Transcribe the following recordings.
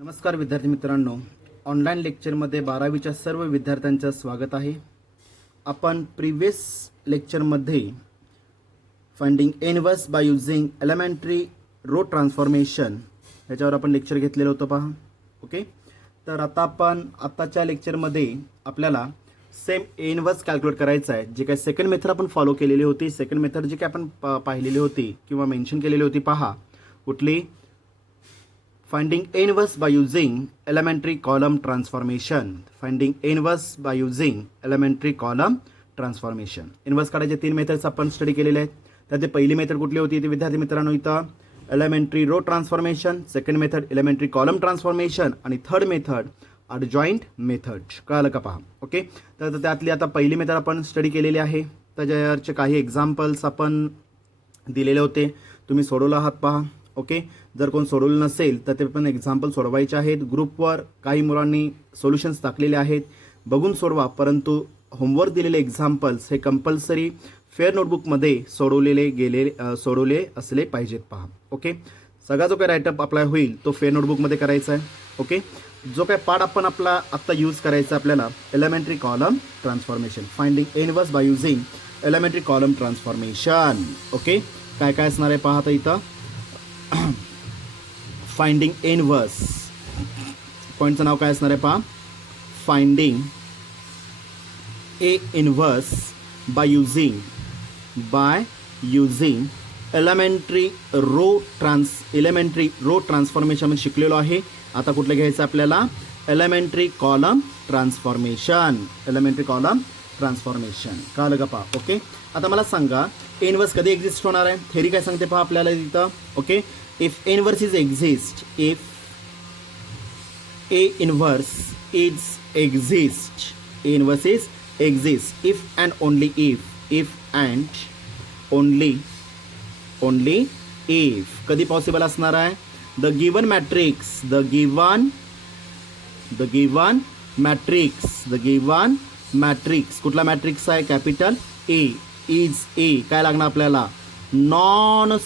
नमस्कार विद्यार्थी मित्रांनो, ऑनलाईन लेक्चरमध्ये 12वीच्या सर्व विद्यार्थ्यांचं स्वागत आहे. आपण प्रिव्हियस लेक्चरमध्ये finding inverse by using elementary row transformation याच्यावर आपण लेक्चर घेतलेलं होतं पहा. ओके, तर आता आपण आत्ताच्या लेक्चरमध्ये आपल्याला सेम इनव्हर्स कॅल्क्युलेट करायचं आहे. जे काही सेकंड मेथड आपण फॉलो केलेली होती, सेकंड मेथड जी काही आपण पाहिलेली होती किंवा मेन्शन केलेली होती पहा, कुठली? Finding inverse by using elementary column transformation. Finding inverse by using elementary column transformation. Inverse काढायचे 3 मेथड्स आपण स्टडी केलेले आहेत. त्यातली पहिली मेथड कुठली होती ती विद्यार्थी मित्रांनो इथं elementary row transformation, second method elementary column transformation आणि थर्ड मेथड अडजॉइंट मेथड. कळलं का पहा. ओके, तर त्यातली आता पहिली मेथड आपण स्टडी केलेली आहे. त्याच्यावरचे काही एक्झाम्पल्स आपण दिलेले होते, तुम्ही सोडवलं आहात पहा. ओके, जर कोण सोडवलं नसेल तर ते पण एक्झाम्पल सोडवायचे आहेत. ग्रुपवर काही मुलांनी सोल्युशन्स टाकलेले आहेत, बघून सोडवा. परंतु होमवर्क दिलेले एक्झाम्पल्स हे कंपल्सरी फेअर नोटबुकमध्ये सोडवले असले पाहिजेत पहा. ओके, सगळा जो काही राईटअप अप्लाय होईल तो फेअर नोटबुकमध्ये करायचा आहे. ओके, जो काय पार्ट आपण आपला आत्ता यूज करायचा आपल्याला elementary column transformation, finding inverse by using elementary column transformation. Okay, काय काय असणार आहे पहा आता इथं. फाइंडिंग इनवर्स पॉईंटचं नाव काय असणार आहे पहा. Finding a inverse by using elementary row transformation आपण शिकलेलो आहे. आता कुठलं घ्यायचं आपल्याला? Elementary column transformation. कळलं का पहा. ओके, आता मला सांगा इनवर्स कधी एक्झिस्ट होणार आहे? थेरी काय सांगते पहा आपल्याला तिथं. Okay, if inverse is exist, if A inverse is exist, if and only if कधी पॉसिबल असणार आहे? the given matrix कुठला मॅट्रिक्स आहे? Capital A is A. काय लागणार आपल्याला? नॉन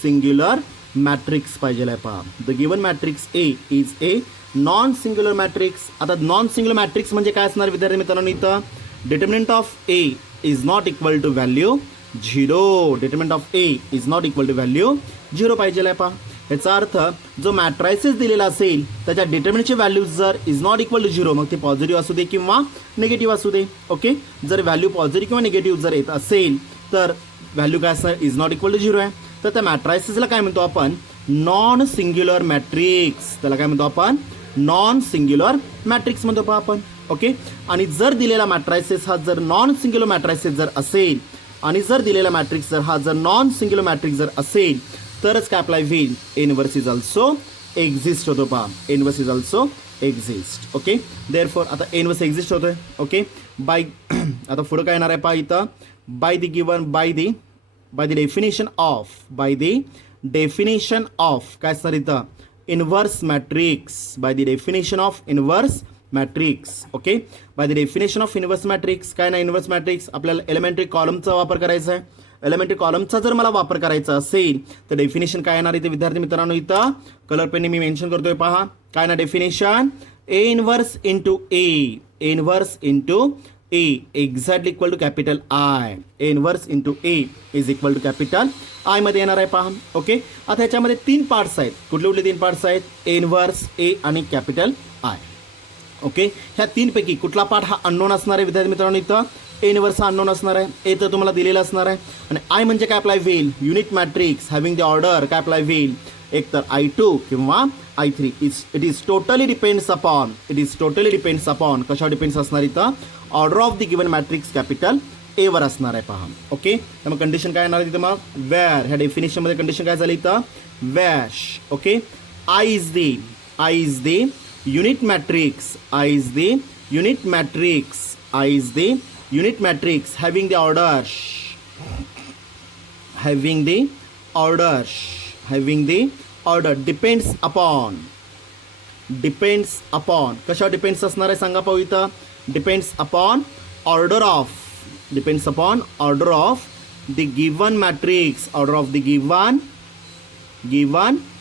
सिंग्युलर मॅट्रिक्स पाहिजे आहे पहा. The given matrix A is a non singular matrix. आता नॉन सिंग्युलर मॅट्रिक्स म्हणजे काय असणार विद्यार्थी मित्रांनो इथं? Determinant of A is not equal to value 0. Determinant of A is not equal to value 0 पाहिजे आहे पहा. याचा अर्थ जो मॅट्रायसिस दिलेला असेल त्याच्या डिटर्मिनंटची व्हॅल्यू जर इज नॉट इक्वल टू 0, मग ते पॉझिटिव्ह असू दे किंवा निगेटिव्ह असू दे. ओके, जर व्हॅल्यू पॉझिटिव्ह किंवा निगेटिव्ह जर येत असेल तर व्हॅल्यू काय असणार? इज नॉट इक्वल टू 0 आहे. तर त्या मॅट्रायसिसला काय म्हणतो आपण? Non singular matrix. त्याला काय म्हणतो आपण? नॉन सिंग्युलर मॅट्रिक्स म्हणतो पहा आपण. ओके, आणि जर दिलेला मॅट्रायसिस हा जर नॉन सिंग्युलर मॅट्रायसिस जर असेल आणि जर दिलेला मॅट्रिक्स जर हा जर नॉन सिंग्युलर मॅट्रिक्स जर असेल तरच काय अप्लाय होईल? इनवर्स इज ऑल्सो एक्झिस्ट होतो पहा. Inverse is also exist. Okay, therefore आता इनवर्स एक्झिस्ट होतोय. ओके, बाय आता पुढं काय येणार आहे पहा इथं. बाय द डेफिनेशन ऑफ काय असणार इथं? Inverse matrix. By the definition of inverse matrix. Okay, by the definition of inverse matrix काय ना, इनवर्स मॅट्रिक्स आपल्याला एलिमेंटरी कॉलमचा वापर करायचा आहे. एलिमेंटरी कॉलमचा जर मला वापर करायचा असेल तर डेफिनेशन काय येणार इथे विद्यार्थी मित्रांनो इथं कलर पेनने मी मेन्शन करतोय पहा. काय ना definition? A inverse into A exactly equal to capital I. A inverse into A is equal to capital I मध्ये येणार आहे पहा. ओके, आता ह्याच्यामध्ये 3 पार्ट्स आहेत. कुठले 3 पार्ट्स आहेत? ए इनवर्स, ए आणि कॅपिटल आय. ओके, ह्या 3 पैकी कुठला पार्ट हा अननोन असणार आहे विद्यार्थी मित्रांनो इथं? ए इनवर्स हा अननोन असणार आहे. ए तर तुम्हाला दिलेला असणार आहे. आणि आय म्हणजे काय अप्लाय होईल? Unit matrix having the order काय अप्लाय होईल? एक तर I2 किंवा I3. It is totally depends upon कशावर डिपेंड्स असणार इथं? Order of the given matrix capital ए वर असणार आहे पहा. ओके, तर मग कंडिशन काय येणार तिथं? मग वेअर ह्या डेफिनेशनमध्ये कंडिशन काय झाली इथं? वॅश. Okay, I is the unit matrix. Unit matrix having the order depends upon कशावर डिपेंड्स असणार आहे सांगा पाहू इथं? Depends upon order of the given matrix. Order of the given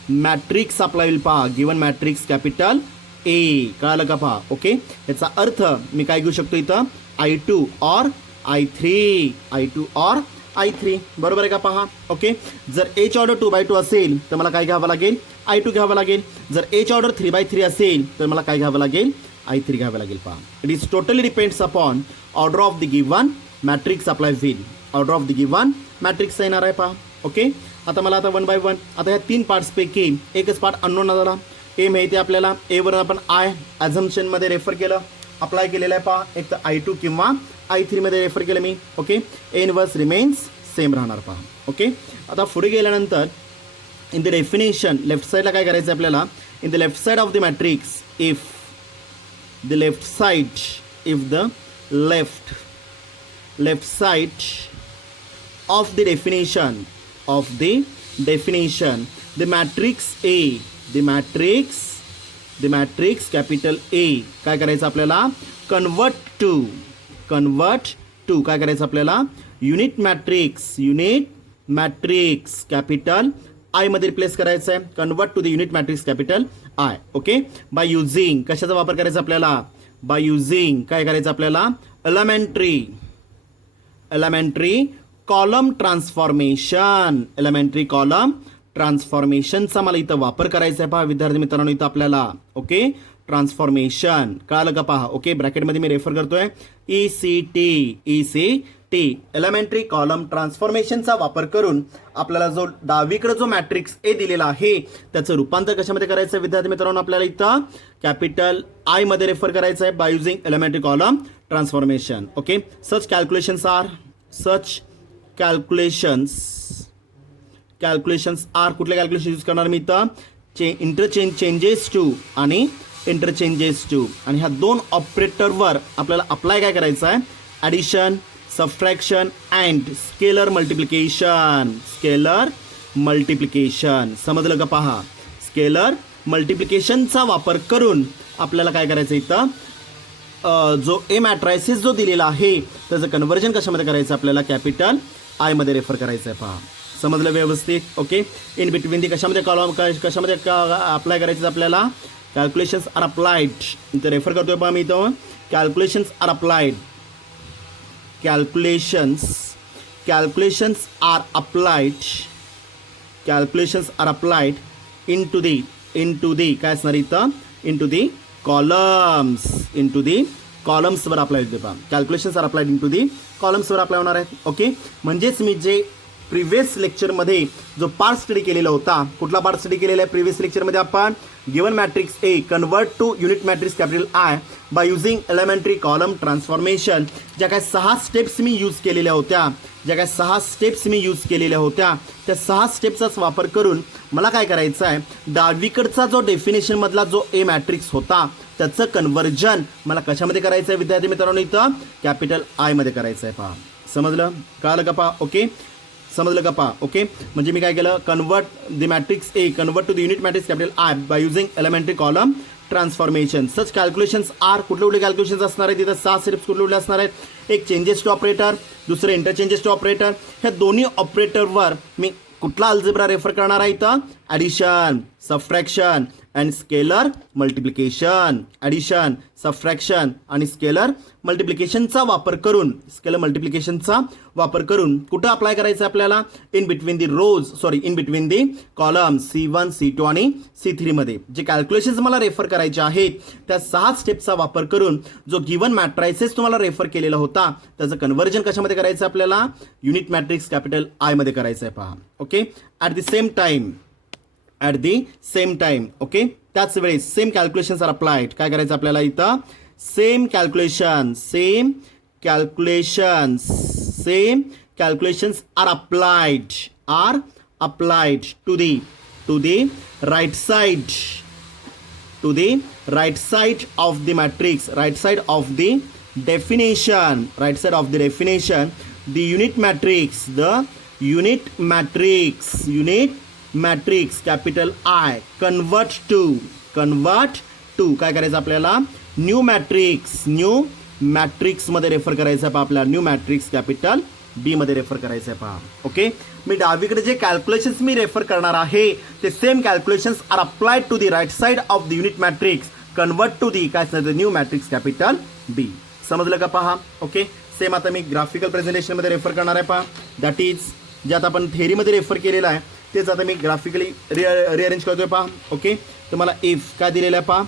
matrix apply होईल पहा. Given matrix capital A. कळालं का पहा. ओके, याचा अर्थ मी काय घेऊ शकतो इथं, I2 और I3, I2 और I3. बरोबर आहे का पहा. ओके, जर एच ऑर्डर 2/2 असेल तर मला काय घ्यावं लागेल, I2 घ्यावं लागेल. जर एच ऑर्डर 3/3 असेल तर मला काय घ्यावं लागेल, I3 घ्यावं लागेल पहा. It is totally depends upon order of the given matrix apply होईल. Order of the given matrix येणार आहे पहा. ओके, आता मला आता 1 by 1 आता ह्या 3 पार्ट्सपैकी एकच पार्ट अननोन झाला. ए माहिती आहे आपल्याला, एवर आपण आय ॲझम्पशनमध्ये रेफर केलं, अप्लाय केलेलं आहे पहा. एक तर I2 किंवा I3 मध्ये रेफर केलं मी. Okay, A inverse remains same राहणार पहा. ओके, आता पुढे गेल्यानंतर इन द डेफिनेशन लेफ्ट साईडला काय करायचं आपल्याला, in the left side of the matrix if the left side of the definition the matrix capital A काय करायचं आपल्याला, convert to काय करायचं आपल्याला, युनिट मॅट्रिक्स कॅपिटल आय मध्ये रिप्लेस करायचं आहे. Convert to the unit matrix capital I. Okay, by using कशाचा वापर करायचा आपल्याला, बाय युझिंग काय करायचं आपल्याला, एलिमेंटरी कॉलम ट्रान्सफॉर्मेशनचा मला इथं वापर करायचा आहे पहा विद्यार्थी मित्रांनो. इथं आपल्याला ओके, ट्रान्सफॉर्मेशन कळालं का पहा. ओके, ब्रॅकेटमध्ये मी रेफर करतोय ECT एलिमेंटरी कॉलम ट्रान्सफॉर्मेशनचा वापर करून आपल्याला जो डावीकडे जो मॅट्रिक्स ए दिलेला आहे त्याचं रूपांतर कशामध्ये करायचं आहे विद्यार्थी मित्रांनो, आपल्याला इथं कॅपिटल आय मध्ये रेफर करायचं आहे by using elementary column transformation. Okay, such calculations are कुठले कॅल्क्युलेशन यूज करणार मी इथं, चेंजेस टू आणि ह्या 2 ऑपरेटरवर आपल्याला अप्लाय काय करायचं आहे, addition, subtraction and scalar multiplication. समजलं का पहा. स्केलर मल्टिप्लिकेशनचा वापर करून आपल्याला काय करायचं इथं, जो ए मॅट्रायसिस जो दिलेला आहे त्याचं कन्व्हर्जन कशामध्ये करायचं आपल्याला, कॅपिटल आय मध्ये रेफर करायचं आहे पहा. समजलं व्यवस्थित. ओके, इन बिटवीन दी कशामध्ये कशामध्ये अप्लाय करायचं आपल्याला, कॅल्क्युलेशन्स आर अप्लाइड. इथं रेफर करतोय पहा मी इथं, calculations are applied into the काय असणार इथं, into the columns वर अप्लाय होते पहा. Calculations are applied into the columns वर अप्लाय होणार आहेत. ओके, म्हणजेच मी जे प्रिव्हियस लेक्चरमध्ये जो पार्ट स्टडी केलेला होता, कुठला पार्ट स्टडी केलेला आहे प्रिव्हियस लेक्चरमध्ये आपण, given matrix A convert to unit matrix capital I by using elementary column transformation, ज्या काय 6 स्टेप्स मी यूज केलेल्या होत्या, त्या 6 स्टेप्सचाच वापर करून मला काय करायचं आहे, डावीकडचा जो डेफिनेशनमधला जो ए मॅट्रिक्स होता त्याचं कन्व्हर्जन मला कशामध्ये करायचं आहे विद्यार्थी मित्रांनो, इथं कॅपिटल आय मध्ये करायचं आहे पहा. समजलं, कळालं का पहा. ओके, समजलं का पहा. ओके, म्हणजे मी काय केलं, convert the matrix A convert to the unit matrix capital I by using elementary column transformation. Such calculations are कुठले कॅल्क्युलेशन्स असणार आहेत, तिथं 6 स्टेप्स कुठले असणार आहेत, एक चेंजेस टू ऑपरेटर, दुसरं इंटरचेंजेस टू ऑपरेटर. ह्या दोन्ही ऑपरेटरवर मी कुठला अल्जेब्रा रेफर करणार आहे इथं, addition, subtraction and scalar multiplication. Addition, subtraction आणि स्केलर मल्टिप्लिकेशनचा वापर करून कुठं अप्लाय करायचं आपल्याला, in between the column C1, C2 आणि C3 मध्ये जे कॅल्क्युलेशन्स मला रेफर करायचे आहेत त्या 6 स्टेप्सचा वापर करून जो गिवन मॅट्रायसेस तुम्हाला रेफर केलेला होता त्याचं कन्व्हर्जन कशामध्ये करायचं आपल्याला, युनिट मॅट्रिक्स कॅपिटल आय मध्ये करायचं आहे पहा. Okay, at the same time okay, त्याच वेळेस सेम कॅल्क्युलेशन्स आर अप्लाइड. काय करायचं आपल्याला इथं, same calculations are applied to the right side of the matrix, right side of the definition, the unit matrix capital I convert to काय करायचं आपल्याला, new matrix मध्ये रेफर करायचं आहे पहा आपल्याला, न्यू मॅट्रिक्स कॅपिटल बी मध्ये रेफर करायचं आहे पहा. ओके, मी डावीकडे जे कॅल्क्युलेशन्स मी रेफर करणार आहे ते same calculations are applied to the right side of the unit matrix convert to the काय the new matrix capital B. समजलं का पहा. ओके, सेम आता मी ग्राफिकल प्रेझेंटेशनमध्ये रेफर करणार आहे पहा. दॅट इज जे आता आपण थेअरीमध्ये रेफर केलेलं आहे तेच आता मी ग्राफिकली रिअरेंज करतोय पहा. ओके, तुम्हाला इफ काय दिलेलं आहे पहा.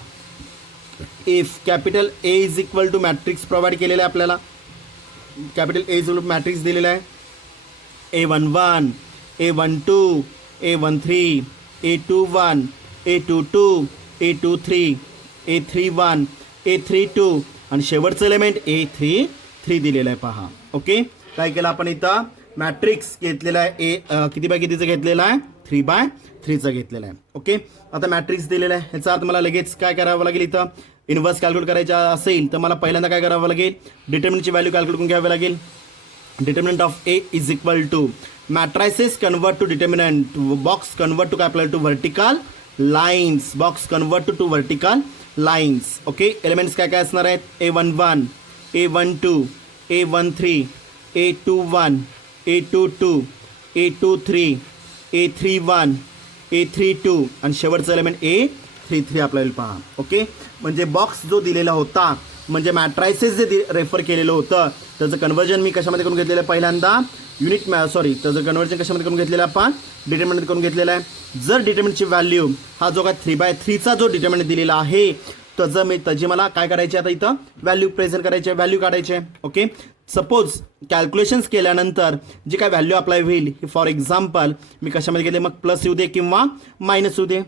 If capital A is equal to matrix provide केलेलं आहे आपल्याला. कॅपिटल ए इज मॅट्रिक्स दिलेला आहे. A11, A12, A13, A21, A22, A23, A31, A32 आणि शेवटचं एलिमेंट A33 दिलेलं आहे पहा. ओके, काय केलं आपण इथं मॅट्रिक्स घेतलेला आहे. किती बाय कितीचं घेतलेलं आहे 3x3चं घेतलेलं आहे. ओके, आता मॅट्रिक्स दिलेला आहे. ह्याचा अर्थ मला लगेच काय करावं लागेल. इथं इन्व्हर्स कॅल्क्युलेट करायचा असेल तर मला पहिल्यांदा काय करावं लागेल, डिटर्मिनंटची व्हॅल्यू कॅल्क्युलेट करून घ्यावी लागेल. Determinant of A is equal to matrices convert to determinant, box convert to capital to vertical lines, box convert to vertical lines. Okay, elements काय काय असणार आहेत. A11, A12, A13, A21, A22, A23, A31, A32 आणि शेवटचं element A33 आपल्याला पहा. Okay, म्हणजे box जो दिलेला होता म्हणजे मॅट्रायसेस जे रेफर केलेलं होतं त्याचं कन्वर्जन मी कशामध्ये करून घेतलेलं आहे पहिल्यांदा त्याचं कन्वर्जन कशामध्ये करून घेतलेलं आहे आपण डिटर्मिनंट करून घेतलेलं आहे. जर डिटर्मिनंटची व्हॅल्यू हा जो काय 3/3चा जो डिटर्मिनंट दिलेला आहे त्याची मला काय करायचे आता इथं व्हॅल्यू प्रेझेंट करायची आहे, व्हॅल्यू काढायची आहे. ओके, सपोज कॅल्क्युलेशन्स केल्यानंतर जी काय व्हॅल्यू अप्लाय होईल फॉर एक्झाम्पल मी कशामध्ये घेतले मग प्लस येऊ दे किंवा मायनस येऊ दे.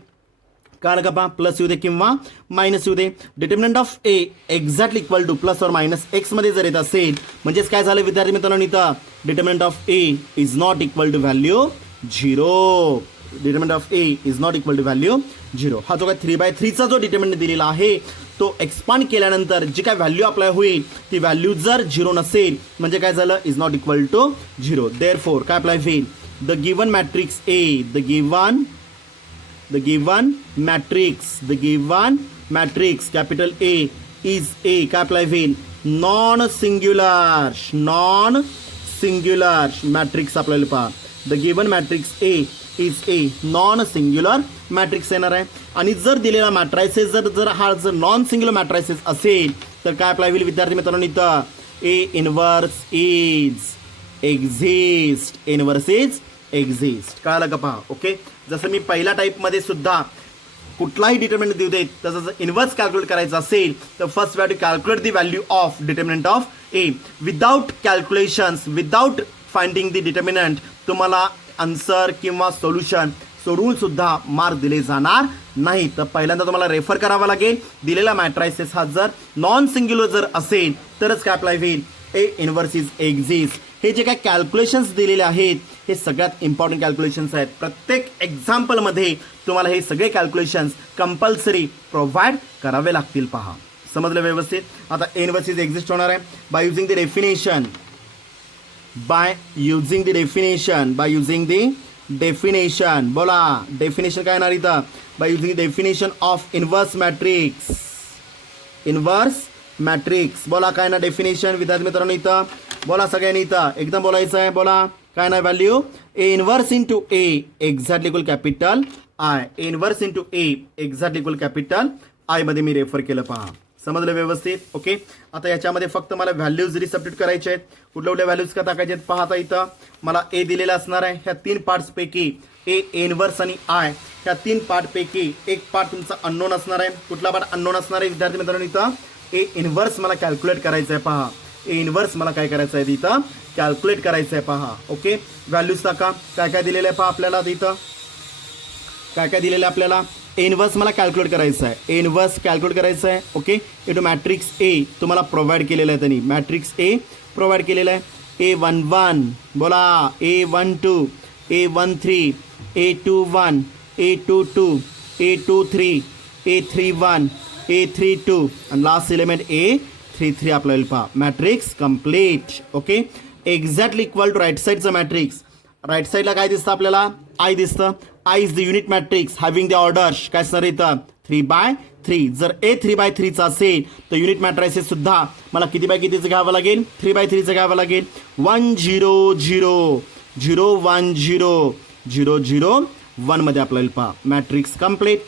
कारण का पहा प्लस येऊ दे किंवा मायनस येऊ दे. Determinant of A exactly equal to plus और मायनस एक्समध्ये जर येत असेल म्हणजेच काय झालं विद्यार्थी मित्रांनो इथं determinant of A is not equal to value 0. Determinant of A is not equal to value 0. हा जो काय 3/3चा जो डिटर्मिनंट दिलेला आहे तो एक्सपांड केल्यानंतर जी काय व्हॅल्यू अप्लाय होईल ती व्हॅल्यू जर 0 नसेल म्हणजे काय झालं is not equal to 0. Therefore काय अप्लाय होईल the given matrix A the given matrix capital A is A काय अप्लाय होईल नॉन सिंग्युलर मॅट्रिक्स आपल्याला पहा. The given matrix A is A non singular matrix येणार आहे. आणि जर दिलेला मॅट्रायसेस जर हा जर नॉन सिंग्युलर मॅट्रायसेस असेल तर काय अप्लाय होईल विद्यार्थी मित्रांनो इथं A इनव्हर्स इज एक्झिस्ट. कळालं का पहा. ओके, जसं मी पहिल्या टाईपमध्ये सुद्धा कुठलाही डिटर्मिनंट देऊ देत तसं जर इन्व्हर्स कॅल्क्युलेट करायचं असेल तर first we have to calculate the value of determinant of A without calculations without finding the determinant तुम्हाला आन्सर किंवा सोल्युशन सोडवून सुद्धा मार्क दिले जाणार नाही. तर पहिल्यांदा तुम्हाला रेफर करावा लागेल. दिलेला मॅट्रायसेस हा जर नॉन सिंग्युलर जर असेल तरच काय अप्लाय होईल ए इन्व्हर्स इज एक्झिस्ट. हे जे काय कॅल्क्युलेशन्स दिलेले आहेत हे सगळ्यात इम्पॉर्टंट कॅल्क्युलेशन्स आहेत. प्रत्येक एक्झाम्पलमध्ये तुम्हाला हे सगळे कॅल्क्युलेशन्स कंपल्सरी प्रोव्हाइड करावे लागतील. पहा, समजलं व्यवस्थित. आता ए इन्व्हर्स इज एक्झिस्ट होणार आहे बाय युझिंग द डेफिनेशन बोला डेफिनेशन काय येणार इथं by using definition of inverse matrix बोला काय ना डेफिनेशन विद्यार्थी मित्रांनो इथं बोला सगळ्यांनी इथं एकदम बोलायचं आहे. बोला काय ना value A inverse into A exactly equal capital I. A inverse into A exactly equal capital I मध्ये मी रेफर केलं. पहा, समजलं व्यवस्थित. ओके, आता याच्यामध्ये फक्त मला व्हॅल्यूज रिसबस्टिट्यूट करायचे आहेत. कुठल्या व्हॅल्यूज का टाकायचे आहेत पाहता इथं मला ए दिलेला असणार आहे. ह्या 3 पार्ट्सपैकी ए इन्व्हर्स आणि आय ह्या 3 पार्टपैकी एक पार्ट तुमचा अननोन असणार आहे. कुठला पार्ट अननोन असणार आहे विद्यार्थी मित्रांनो इथं ए इन्व्हर्स मला कॅल्क्युलेट करायचं आहे. पहा, ए इन्व्हर्स मला काय करायचं आहे इथं कॅल्क्युलेट करायचं आहे. पहा, ओके, व्हॅल्यूज टाका काय काय दिलेलं आहे. पहा आपल्याला इथं काय काय दिलेलं आहे आपल्याला ए इन्व्हर्स मला कॅल्क्युलेट करायचं आहे. ए इन्व्हर्स कॅल्क्युलेट करायचं आहे. ओके, इंटू मॅट्रिक्स ए तुम्हाला प्रोव्हाइड केलेलं आहे. त्यांनी मॅट्रिक्स ए प्रोव्हाइड केलेलं आहे. A11 बोला A12 A13 A21 A22 A23 A31 A32 आणि लास्ट एलिमेंट A33 आपल्याला पहा. Matrix complete. Okay, exactly equal to right साईडचं मॅट्रिक्स. राईट साईडला काय दिसतं आपल्याला आय दिसतं. I is the unit matrix having the order काय असणार इथं 3/3. जर ए 3/3चा असेल तर युनिट मॅट्रायसेस सुद्धा मला किती बाय कितीचं घ्यावं लागेल 3/3चं घ्यावं लागेल. 1 0 0 0100001 मध्ये आपल्याला पहा मॅट्रिक्स कम्प्लीट.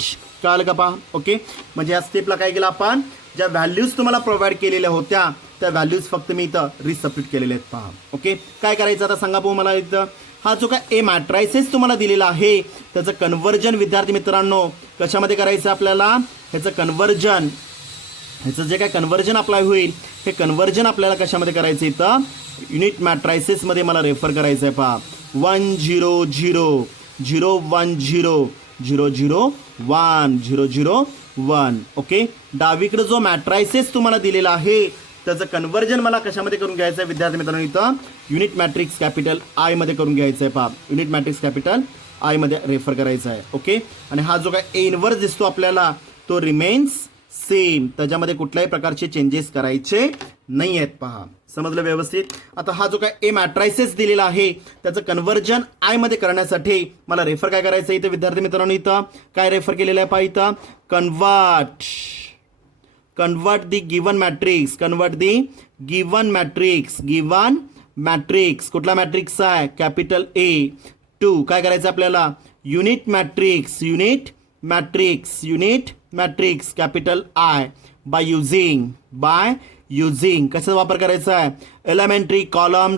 कळालं का पहा. ओके, म्हणजे या स्टेपला काय केलं आपण, ज्या व्हॅल्यूज तुम्हाला प्रोव्हाइड केलेल्या होत्या त्या व्हॅल्यूज फक्त मी इथं रिसबस्टिट्यूट केलेले आहेत पहा. ओके, काय करायचं आता सांगा भाऊ मला. इथं हा जो काय ए मॅट्रायसेस तुम्हाला दिलेला आहे त्याचं कन्व्हर्जन विद्यार्थी मित्रांनो कशामध्ये करायचं आपल्याला, ह्याचं कन्व्हर्जन, ह्याचं जे काय कन्व्हर्जन अप्लाय होईल हे कन्व्हर्जन आपल्याला कशामध्ये करायचं इथं युनिट मॅट्रायसेसमध्ये मला रेफर करायचं आहे पहा. 10001001001 ओके. डावीकडे जो मॅट्रायसेस तुम्हाला दिलेला आहे त्याचं कन्व्हर्जन मला कशामध्ये करून घ्यायचं आहे विद्यार्थी मित्रांनो इथं युनिट मॅट्रिक्स कॅपिटल आय मध्ये करून घ्यायचं आहे पहा. युनिट मॅट्रिक्स कॅपिटल आय मध्ये रेफर करायचा आहे. ओके, आणि हा जो काय ए इनव्हर्स दिसतो आपल्याला तो रिमेन्स सेम, त्याच्यामध्ये कुठल्याही प्रकारचे चेंजेस करायचे नाही आहेत पहा. समजलं व्यवस्थित. आता हा जो काय ए मॅट्रायसेस दिलेला आहे त्याचं कन्व्हर्जन आय मध्ये करण्यासाठी मला रेफर काय करायचं इथं विद्यार्थी मित्रांनो, इथं काय रेफर केलेलं आहे पहा, इथं convert the given matrix कुठला मॅट्रिक्स आहे कॅपिटल ए टू काय करायचं आपल्याला unit matrix capital I by using कसा वापर करायचा आहे एलिमेंटरी कॉलम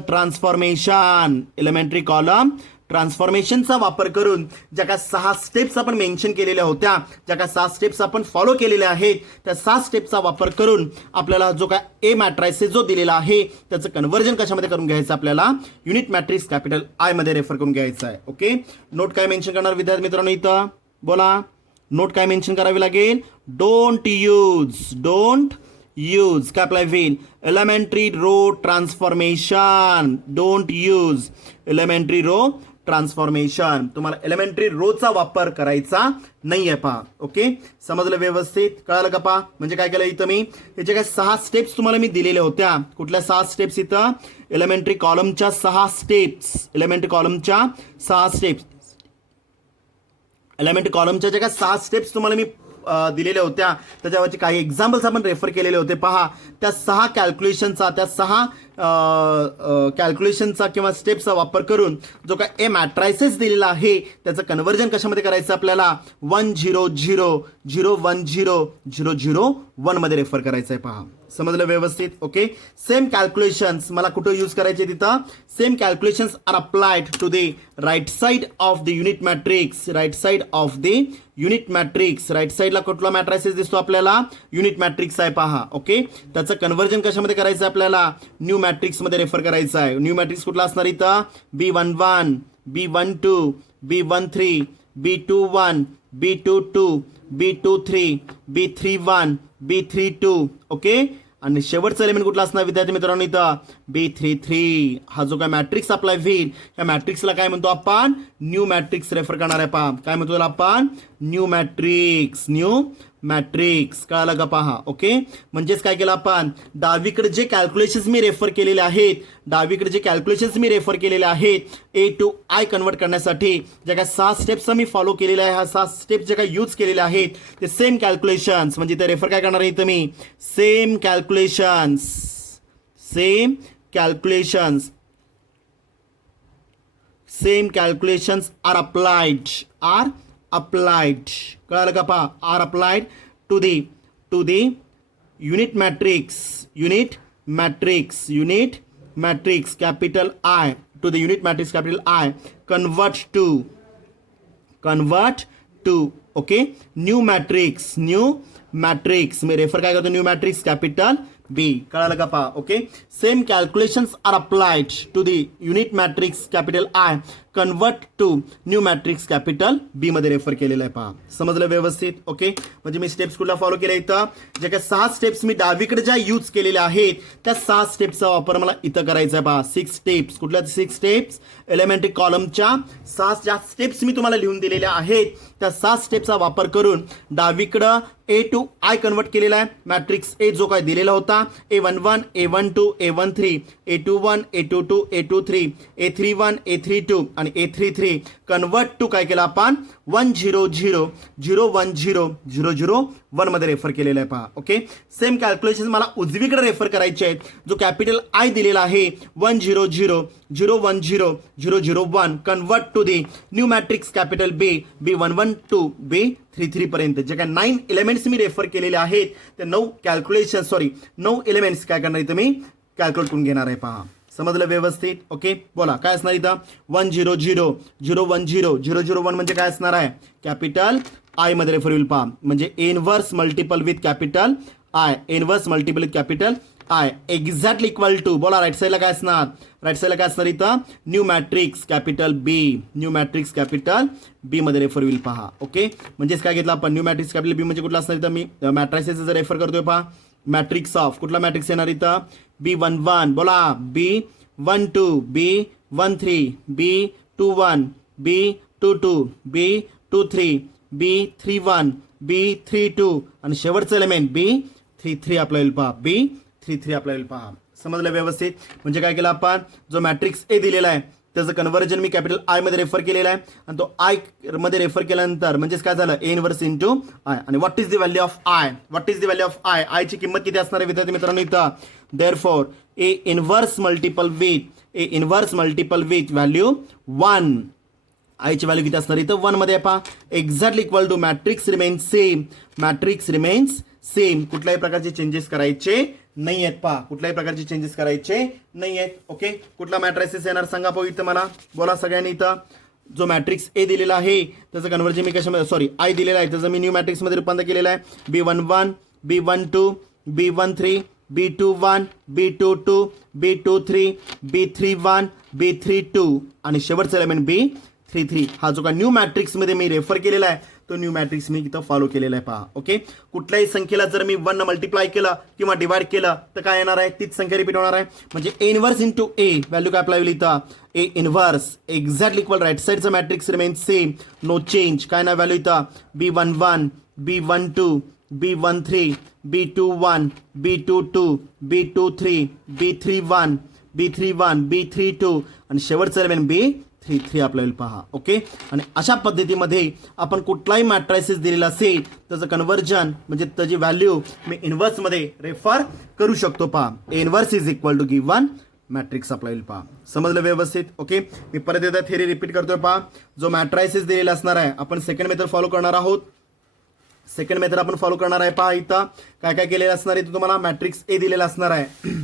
ट्रान्सफॉर्मेशनचा वापर करून ज्या काय 6 स्टेप्स आपण मेन्शन केलेल्या होत्या, ज्या काय 6 स्टेप्स आपण फॉलो केलेल्या आहेत त्या 6 स्टेप्सचा वापर करून आपल्याला जो काय ए मॅट्रायसेस जो दिलेला आहे त्याचं कन्व्हर्जन कशामध्ये करून घ्यायचं आपल्याला युनिट मॅट्रिक्स कॅपिटल आय मध्ये रेफर करून घ्यायचं आहे. ओके, नोट काय मेन्शन करणार विद्यार्थी मित्रांनो इथं बोला, नोट काय मेन्शन करावी लागेल, डोंट यूज काय अप्लाय होईल elementary row transformation, don't use elementary row transformation, तुम्हाला एलिमेंटरी रोचा वापर करायचा नाही आहे पहा. ओके, समजलं व्यवस्थित, कळालं का पहा. म्हणजे काय केलं इथं मी याचे काय 6 स्टेप्स तुम्हाला मी दिलेल्या होत्या, कुठल्या 6 स्टेप्स इथं एलिमेंटरी कॉलमच्या 6 स्टेप्स, एलिमेंटरी कॉलमच्या ज्या काय 6 स्टेप्स तुम्हाला मी दिलेल्या होत्या त्याच्यावरचे काही एक्झाम्पल्स आपण रेफर केलेले होते पहा. त्या 6 कॅल्क्युलेशनचा किंवा स्टेप्सचा वापर करून जो काय ए मॅट्रायसेस दिलेला आहे त्याचं कन्व्हर्जन कशामध्ये करायचं आपल्याला 1000001 मध्ये रेफर करायचं आहे पहा. समजलं व्यवस्थित. ओके, सेम कॅल्क्युलेशन्स मला कुठं यूज करायचे तिथं same calculations are applied to the right side of the unit matrix, right साइडला कुठला मॅट्रायसेस दिसतो आपल्याला युनिट मॅट्रिक्स आहे पहा. ओके, त्याचं कन्व्हर्जन कशामध्ये करायचं आपल्याला न्यू मॅट्रिक्स मध्ये रेफर करायचं आहे. न्यू मॅट्रिक्स कुठला असणार इथं B11 B12 B13 B21 B22 B23 B31 B32 okay, आणि शेवटचा एलिमेंट कुठला असणार विद्यार्थी मित्रांनो इथं B33. हा जो काय मॅट्रिक्स अप्लाय होईल या मॅट्रिक्सला काय म्हणतो आपण न्यू मॅट्रिक्स रेफर करणार आहे पहा. काय म्हणतो आपण न्यू मॅट्रिक्स, कळालं का पहा. ओके, म्हणजेच काय केलं आपण डावीकडे जे कॅल्क्युलेशन्स मी रेफर केलेले आहेत ए टू आय कन्वर्ट करण्यासाठी ज्या काय 6 स्टेप्स मी फॉलो केलेल्या आहे, ह्या 6 स्टेप्स जे काय यूज केलेले आहेत ते सेम कॅल्क्युलेशन्स, म्हणजे ते रेफर काय करणार आहे इथं मी सेम कॅल्क्युलेशन्स आर अप्लाइड कळालं का पहा are applied to the unit matrix capital I to the unit matrix capital I convert to okay new matrix मी रेफर काय करतो न्यू मॅट्रिक्स कॅपिटल बी, कळालं का पहा. Okay, same calculations are applied to the unit matrix capital I convert to new matrix capital B मध्ये refer केलेलं आहे पहा. समजलं व्यवस्थित. ओके, म्हणजे मी स्टेप्स कुठला फॉलो केल्या इथं जे काय 6 स्टेप्स मी डावीकडे ज्या यूज केलेल्या आहेत त्या 6 स्टेप्सचा वापर मला इथं करायचा आहे पहा. 6 स्टेप्स कुठल्या 6 स्टेप्स एलिमेंटरी कॉलमच्या 6 ज्या स्टेप्स मी तुम्हाला लिहून दिलेल्या आहेत त्या 6 स्टेप्सचा वापर करून डावीकडं ए टू आय कन्वर्ट केलेला आहे. मॅट्रिक्स ए जो काय दिलेला होता A11 A12 A13 A21 A22 A23 A31 A32 आणि आणि A33 कन्वर्ट टू काय केलं आपण 10000100001 मध्ये रेफर केलेलं आहे पहा. ओके, सेम कॅल्क्युलेशन मला उजवीकडे रेफर करायचे आहेत. जो कॅपिटल आय दिलेला आहे 100010001 convert to the new matrix capital B112 to B33 पर्यंत जे काय 9 एलिमेंट्स मी रेफर केलेले आहेत ते 9 एलिमेंट्स काय करणार इथं मी कॅल्क्युलेट करून घेणार आहे पहा. समजलं व्यवस्थित? ओके, बोला काय असणार इथं 10000100001 म्हणजे काय असणार आहे कॅपिटल आय मध्ये रेफर होईल पहा. म्हणजे inverse multiple with capital I, inverse multiple with capital I exactly equal to, बोला राईट साईडला काय असणार, राईट साईडला काय असणार इथं new matrix capital B, new matrix capital B मध्ये रेफर होईल पहा. ओके, म्हणजेच काय घेतलं आपण न्यू मॅट्रिक्स कॅपिटल बी म्हणजे कुठला असणार इथं मी मॅट्रिक्स रेफर करतोय पहा. मॅट्रिक्स ऑफ कुठला मॅट्रिक्स येणार इथं B11, बोला B12, B13, B21, B22, B23, B31, B32 आणि शेवटचं एलिमेंट B33 आपला येईल पहा. B33 आपला येईल पहा. समजलं व्यवस्थित? म्हणजे काय केलं आपण जो मॅट्रिक्स ए दिलेला आहे त्याचं कन्व्हर्जन मी कॅपिटल आय मध्ये रेफर केलेला आहे आणि तो आय मध्ये रेफर केल्यानंतर म्हणजेच काय झालं ए इनव्हर्स इंटू आय. आणि what is the value of I, what is the value of I, I ची किंमत किती असणार आहे विद्यार्थी मित्रांनो इथं therefore A inverse multiple with value 1, आयची व्हॅल्यू किती असणार इथं 1 मध्ये पहा. Exactly equal to matrix remains same, कुठल्याही प्रकारचे चेंजेस करायचे नाही आहेत पहा, कुठल्याही प्रकारचे चेंजेस करायचे नाही आहेत. ओके, कुठला मॅट्रिक्स येणार सांगा पाहू इथं मला, बोला सगळ्यांनी इथं जो मॅट्रिक्स ए दिलेला आहे त्याचं कन्व्हर्जन मी कशामध्ये आय दिलेला आहे त्याचं मी न्यू मॅट्रिक्स मध्ये रूपांतर केलेलं आहे. B11, B12, B13, B21, B22, B23, B31, B32 आणि शेवटचं एलिमेंट B33. हा जो का न्यू मॅट्रिक्स मध्ये मी रेफर केलेला आहे तो न्यू मॅट्रिक्स मी इथं फॉलो केलेला आहे पहा. ओके, कुठल्याही संख्येला जर मी 1 मल्टिप्लाय केलं किंवा डिवाइड केलं तर काय येणार आहे तीच संख्या रिपीट होणार आहे. म्हणजे A inverse into A value काय अप्लाय होईल इथं A inverse exactly equal right साईडचा matrix remains same, no change. काय ना व्हॅल्यू इथं B11, B12, B13, B21, B22, B23, B31, B32 आणि शेवटचं एलिमेंट B33 आपल्याला पहा. ओके, आणि अशा पद्धतीमध्ये आपण कुठलाही मॅट्रायसिस दिलेला असेल त्याचं कन्व्हर्जन म्हणजे त्याची व्हॅल्यू मी इनव्हर्स मध्ये रेफर करू शकतो पहा. Inverse is equal to given matrix आपल्याला पहा. समजलं व्यवस्थित? ओके, मी परत एकदा थेरी रिपीट करतोय पहा. जो मॅट्रायसिस दिलेला असणार आहे आपण सेकंड मेथड फॉलो करणार आहोत. सेकंड मेथड आपण फॉलो करणार आहे पहा. इथं काय काय केलेलं असणार आहे तुम्हाला मॅट्रिक्स ए दिलेला असणार आहे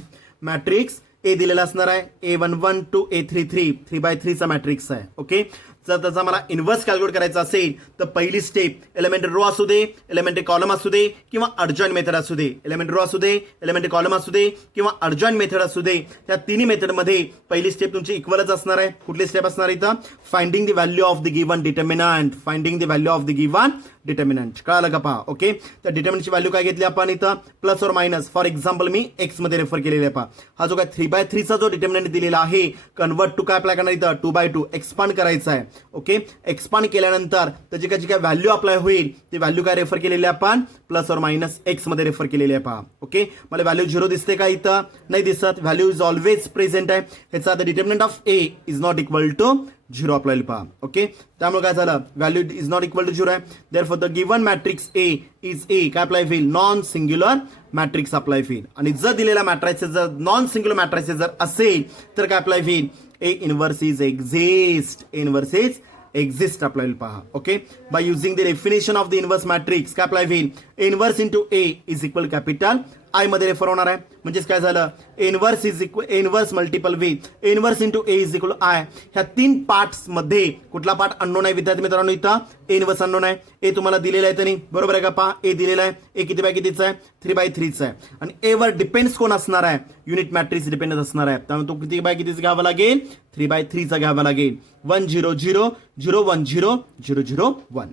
मॅट्रिक्स ए दिलेला असणार आहे A11 टू A33 3x3 चा मॅट्रिक्स आहे. ओके, जर त्याचा मला इन्व्हर्स कॅल्क्युलेट करायचा असेल तर पहिली स्टेप एलिमेंटरी रो असू दे, एलिमेंटरी कॉलम असू दे किंवा अडजॉईंट मेथड असू दे, एलिमेंटरी रो असू दे, एलिमेंटरी कॉलम असू दे किंवा अडजॉईंट मेथड असू दे, त्या तिन्ही मेथडमध्ये पहिली स्टेप तुमची इक्वलच असणार आहे. कुठली स्टेप असणार इथं finding the value of the given determinant, finding the value of the given determinant. कळालं का पहा? ओके, तर डिटर्मिनंटची व्हॅल्यू काय घेतली आपण इथं प्लस और minus. For example me x मध्ये रेफर केलेला आहे पहा. हा जो काय 3x3 चा जो डिटर्मिनंट दिलेला आहे कन्वर्ट टू काय अप्लाय करणार इथं 2x2 एक्सपांड करायचा आहे. ओके, एक्सपांड केल्यानंतर त्याची जी काय व्हॅल्यू अप्लाय होईल ती व्हॅल्यू काय रेफर केलेली आहे आपण प्लस और मायनस एक्स मध्ये रेफर केलेली आहे पहा. ओके, मला व्हॅल्यू 0 दिसते का इथं नाही दिसत, व्हॅल्यू इज ऑलवेज प्रेझेंट आहे. ह्याचा the determinant of A is not equal to 0 आपल्याला पहा. ओके, त्यामुळे काय झालं value is not equal to 0 आहे. Therefore the given matrix A is A काय अप्लाय होईल नॉन सिंग्युलर मॅट्रिक्स अप्लाय होईल. आणि जर दिलेला मॅट्रिक्स जर नॉन सिंग्युलर मॅट्रिक्स जर असेल तर काय अप्लाय होईल ए इनव्हर्स इज एक्झिस्ट आपल्याला पहा. Okay, by using the definition of the inverse matrix काय अप्लाय होईल inverse into A is equal capital I मध्ये रेफर होणार आहे. म्हणजेच काय झालं inverse is equal inverse multiple with inverse into A is equal I. ह्या 3 पार्ट्स मध्ये कुठला पार्ट अननोन आहे विद्यार्थी मित्रांनो इथं इनव्हर्स अननोन आहे. ए तुम्हाला दिलेला आहे तरी बरोबर आहे का पहा. ए दिलेला आहे, ए किती बाय कितीचा आहे 3x3 आहे. आणि ए वर डिपेंड्स कोण असणार आहे युनिट मॅट्रिक्स डिपेंडन्स असणार आहे. त्यामुळे तो किती बाय कितीचा घ्यावा लागेल 3x3 चा घ्यावा लागेल 10000100001.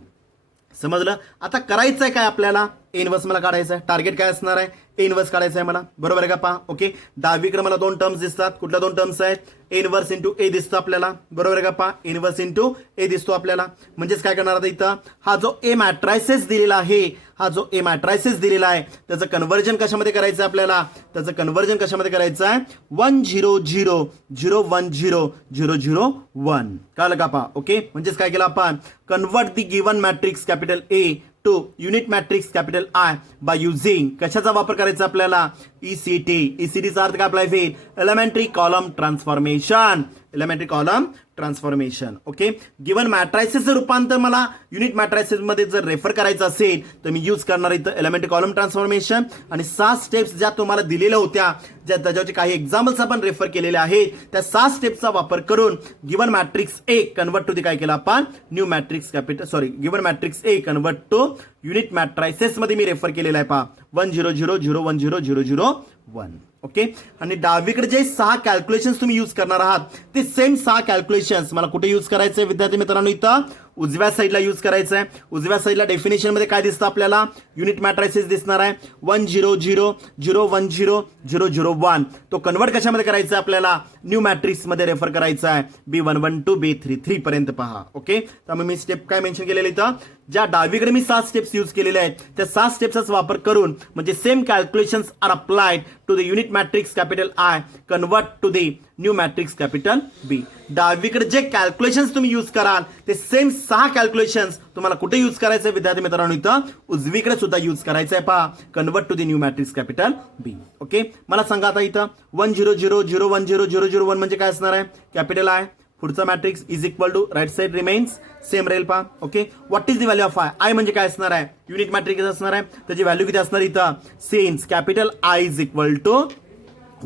समजलं? आता करायचं आहे काय आपल्याला इनव्हर्स मला काढायचं आहे. टार्गेट काय असणार आहे इनव्हर्स काढायचं आहे मला बरोबर आहे का पहा. ओके, डावीकडे मला 2 टर्म्स दिसतात. कुठल्या 2 टर्म्स आहेत इनव्हर्स इंटू ए दिसतो आपल्याला बरोबर आहे का पहा. इनव्हर्स इंटू ए दिसतो आपल्याला. म्हणजेच काय करणार आता इथं हा जो ए मॅट्रायसेस दिलेला आहे हा जो ए मॅट्रायसिस दिलेला आहे त्याचं कन्व्हर्जन कशामध्ये करायचं आहे आपल्याला, त्याचं कन्व्हर्जन कशामध्ये करायचं आहे 1 0 0 0 1 0 0 0 1. कळलं का पहा. ओके, म्हणजेच काय केलं आपण, convert the given matrix capital A to unit matrix capital I by using कशाचा वापर करायचा आपल्याला, ईसीटी. ईसीटीचा अर्थ काय आपला होईल, elementary column transformation. Elementary column transformation. Okay, given मॅट्रायसिसचं रूपांतर मला युनिट मॅट्रायसिस मध्ये जर रेफर करायचं असेल तर मी यूज करणार इथं एलिमेंटरी कॉलम ट्रान्सफॉर्मेशन. आणि 6 स्टेप्स ज्या तुम्हाला दिलेल्या होत्या, ज्या त्याच्यावरचे काही एक्झाम्पल्स आपण रेफर केलेले आहेत, त्या 6 स्टेप्सचा वापर करून given matrix A convert to the काय केलं आपण, new matrix capital given matrix A convert to unit matrices मध्ये मी रेफर केलेला आहे पहा 1 0 0 0 1 0 0 0 1. ओके, आणि डावीकडे जे 6 कॅल्क्युलेशन्स तुम्ही यूज करणार आहात ते सेम 6 कॅल्क्युलेशन्स मला कुठे यूज करायचे विद्यार्थी मित्रांनो, इथं उजव्या साईडला यूज करायचं आहे. उजव्या साईडला डेफिनेशन मध्ये काय दिसतं आपल्याला, युनिट मॅट्रायसिस दिसणार आहे 1 0 0 0 1 0 0 0 1. तो कन्वर्ट कशामध्ये करायचा आहे आपल्याला, न्यू मॅट्रिक्स मध्ये रेफर करायचा आहे B1 1 2 B3 3 पर्यंत पहा. ओके, त्यामुळे मी स्टेप काय मेन्शन केलेले इथं, ज्या डावीकडे मी 6 स्टेप्स यूज केलेले आहेत त्या 6 स्टेप्सचा वापर करून म्हणजे same calculations are applied to the unit matrix capital I convert to the new matrix capital B. डावीकडे जे कॅल्क्युलेशन्स तुम्ही यूज कराल ते सेम 6 कॅल्क्युलेशन्स तुम्हाला कुठे यूज करायचे विद्यार्थी मित्रांनो, इथं उजवीकडे सुद्धा यूज करायचं आहे पहा, convert to the new matrix capital B. Okay, मला सांगा आता इथं 1 0 0 0 1 0 0 0 1 म्हणजे काय असणार आहे, कॅपिटल आय. पुढचा matrix is equal to right side remains same राहील पहा. Okay, what is the value of I, I म्हणजे काय असणार आहे, युनिट मॅट्रिक्स असणार आहे, त्याची व्हॅल्यू किती असणार इथं, since capital I is equal to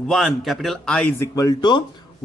1, capital I is equal to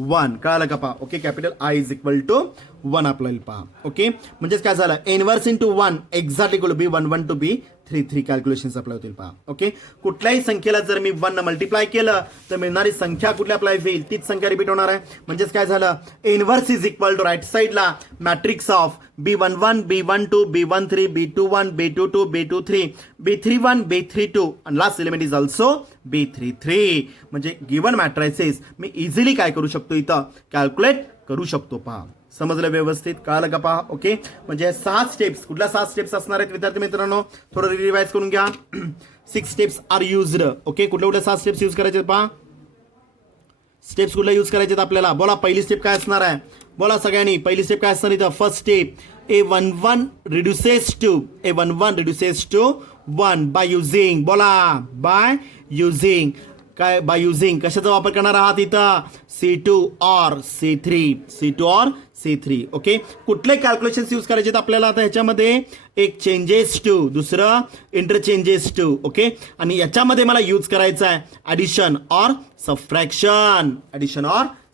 1. कळालं का पहा. Okay, capital I is equal to 1 आपल्याला पहा. ओके, म्हणजेच काय झालं, inverse into 1 exact equal to B1 1 to B3 3 calculations apply होतील पहा. ओके, कुठल्याही संख्येला जर मी 1 मल्टिप्लाय केलं तर मिळणारी संख्या कुठली अप्लाय होईल, तीच संख्या रिपीट होणार आहे. म्हणजेच काय झालं, inverse is equal to right साईडला matrix of B1 1 B1 2 B1 3 B2 1 B2 2 B2 3 B3 1 B3 2 आणि last element is also B3 3. म्हणजे गिवन मॅट्रायसिस मी इझिली काय करू शकतो, इथं कॅल्क्युलेट करू शकतो पहा. समजलं व्यवस्थित, कळालं का पहा. ओके, म्हणजे 6 स्टेप्स, कुठल्या 6 स्टेप्स असणार आहेत विद्यार्थी मित्रांनो, थोडं रिवाइज करून घ्या. 6 स्टेप्स आर युज्ड. ओके, कुठल्या 6 स्टेप्स यूज करायचे पहा, स्टेप्स कुठल्या यूज करायचे आपल्याला, बोला. पहिली स्टेप काय असणार आहे, बोला सगळ्यांनी, पहिली स्टेप काय असणार इथं, first step A11 reduces to 1 by using, बोला, by using काय, बाय युझिंग कशाचा वापर करणार आहात इथं, C2 or C3. ओके, कुठले कॅल्क्युलेशन्स यूज करायचे आपल्याला आता ह्याच्यामध्ये, एक चेंजेस टू, दुसरं इंटरचेंजेस टू. ओके, आणि याच्यामध्ये मला यूज करायचं आहे ॲडिशन ऑर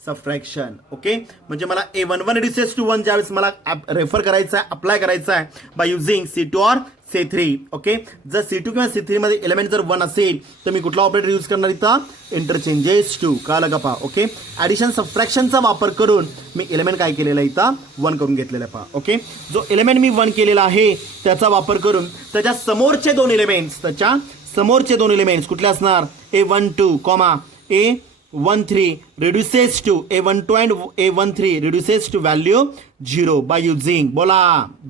सबट्रॅक्शन, ओके, म्हणजे मला A11 reduces to 1 ज्यावेळेस मला रेफर करायचा आहे, अप्लाय करायचा आहे by using C2 or C3. Okay, जर C2 किंवा C3 मध्ये एलिमेंट जर 1 असेल तर मी कुठला ऑपरेटर यूज करणार इथं, इंटरचेंजेस टू. कळालं का पहा. ओके, ॲडिशन सबट्रॅक्शनचा वापर करून मी एलिमेंट काय केलेला आहे इथं, 1 करून घेतलेला आहे पहा. ओके, जो एलिमेंट मी 1 केलेला आहे त्याचा वापर करून त्याच्या समोरचे दोन एलिमेंट्स कुठले असणार, A12, A13 reduces to A12 and A13 reduces to value 0 by using, बोला,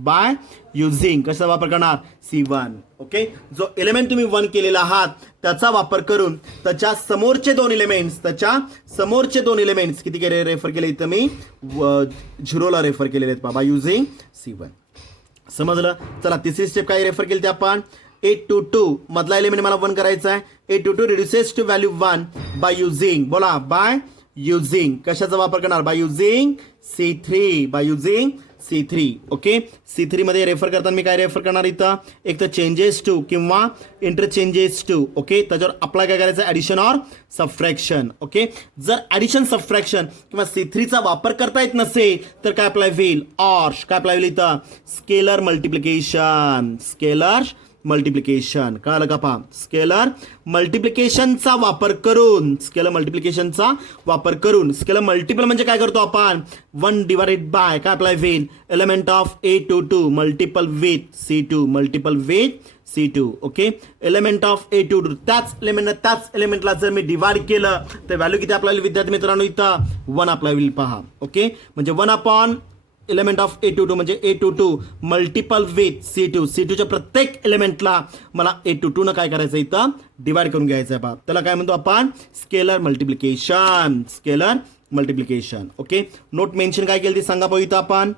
by using कसा वापर करणार, C1. ओके, जो एलिमेंट तुम्ही 1 केलेला आहात त्याचा वापर करून त्याच्या समोरचे दोन एलिमेंट्स किती केले, रेफर केले इथं मी 0ला रेफर केलेले आहेत बाय युझिंग C1. समजलं. चला, तिसरी स्टेप काय रेफर केली ते आपण, A22 मधला एलिमेंट मला 1 करायचा आहे, A22 reduces to value 1 by using, बोला, बाय युझिंग कशाचा वापर करणार, by using C3. Okay, C3 मध्ये रेफर करताना मी काय रेफर करणार इथं, एक तर चेंजेस टू किंवा इंटरचेंजेस टू. ओके, त्याच्यावर अप्लाय काय करायचं, ॲडिशन ऑर सबट्रॅक्शन. ओके, जर ॲडिशन सबट्रॅक्शन किंवा C3चा वापर करता येत नसेल तर काय अप्लाय होईल, ऑर काय अप्लाय होईल इथं, स्केलर मल्टिप्लिकेशन. कळालं का पहा, स्केलर मल्टिप्लिकेशनचा वापर करून स्केलर मल्टिपल म्हणजे काय करतो आपण, 1 डिवाइडेड बाय काय अप्लाय होईल, element of A22 multiple with C2. Okay, element of A22 त्याच एलिमेंटला जर मी डिवाइड केलं तर व्हॅल्यू किती अप्लाय होईल विद्यार्थी मित्रांनो, इथं 1 अप्लाय होईल पहा. ओके, म्हणजे 1 अपॉन एलिमेंट ऑफ A22 म्हणजे A22 मल्टिपल विथ C2. C2च्या प्रत्येक एलिमेंटला मला A22 न काय करायचं इथं डिवाइड करून घ्यायचं आहे. पहा त्याला काय म्हणतो आपण scalar multiplication. Scalar multiplication. Okay, note mention काय केली ते सांगा पाहू इथं आपण.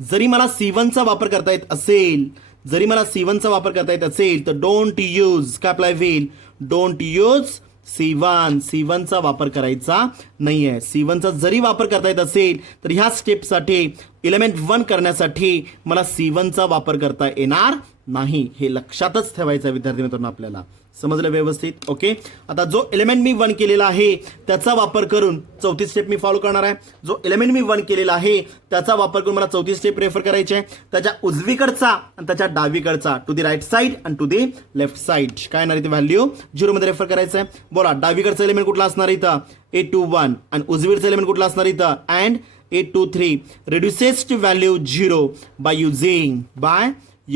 जरी मला C1 चा वापर करता येत असेल, जरी मला C1 चा वापर करता येत असेल तर डोंट यूज काय अप्लाय होईल, डोंट यूज C1 चा वापर करायचा नाहीये. C1 चा जरी वापर करता येत असेल तर ह्या स्टेपसाठी एलिमेंट 1 करण्यासाठी मला C1 चा वापर करता येणार नाही. हे लक्षातच ठेवायचं विद्यार्थी मित्रांनो आपल्याला. समजलं व्यवस्थित. ओके, आता जो एलिमेंट मी 1 केलेला आहे त्याचा वापर करून चौथी स्टेप मी फॉलो करणार आहे. जो एलिमेंट मी 1 केलेला आहे त्याचा वापर करून मला चौथी स्टेप रेफर करायची आहे. त्याच्या उजवीकडचा आणि त्याच्या डावीकडचा, टू दी राईट साईड आणि टू दी लेफ्ट साईड काय येणार इथे व्हॅल्यू 0 मध्ये रेफर करायचं आहे. बोला डावीकडचा एलिमेंट कुठला असणार इथं A21 आणि उजवीकडचा एलिमेंट कुठला असणार इथं and A23 reduces to value 0 by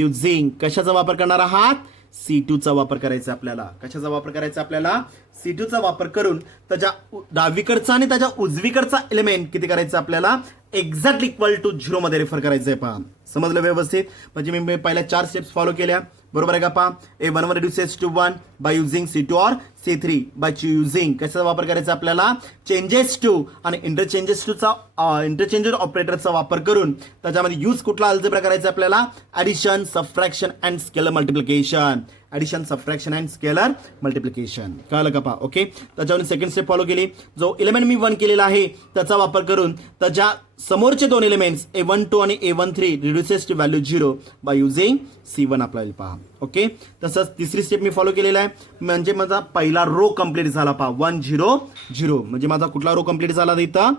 using कशाचा वापर करणार आहात, C2 चा वापर करायचा आपल्याला. कशाचा वापर करायचा आपल्याला, C2 चा वापर करून त्याच्या डावीकडचा आणि त्याच्या उजवीकडचा एलिमेंट किती करायचं आपल्याला एक्झॅक्टली इक्वल टू 0 मध्ये रेफर करायचं आहे. पहा समजलं व्यवस्थित. म्हणजे मी पहिल्या 4 स्टेप्स फॉलो केल्या बरोबर आहे का. पहा A11 reduces to 1 by using C2 or C3 by using कशाचा वापर करायचा आपल्याला चेंजेस टू आणि इंटरचेंजर ऑपरेटरचा वापर करून त्याच्यामध्ये यूज कुठला अल्जेब्रा करायचा आपल्याला addition, subtraction and scalar multiplication. Addition, subtraction and scalar multiplication कळलं का. पहा ओके, त्याच्यावर सेकंड स्टेप फॉलो केली. जो एलिमेंट मी 1 केलेला आहे त्याचा वापर करून त्याच्या समोरचे दोन एलिमेंट्स A12 आणि A13 reduces to value 0 by using C1 आपल्याला. पहा ओके, तसंच तिसरी स्टेप मी फॉलो केलेला आहे. म्हणजे माझा पहिला रो कंप्लीट झाला. पहा 1 0 0 म्हणजे माझा कुठला रो कंप्लीट झाला इथं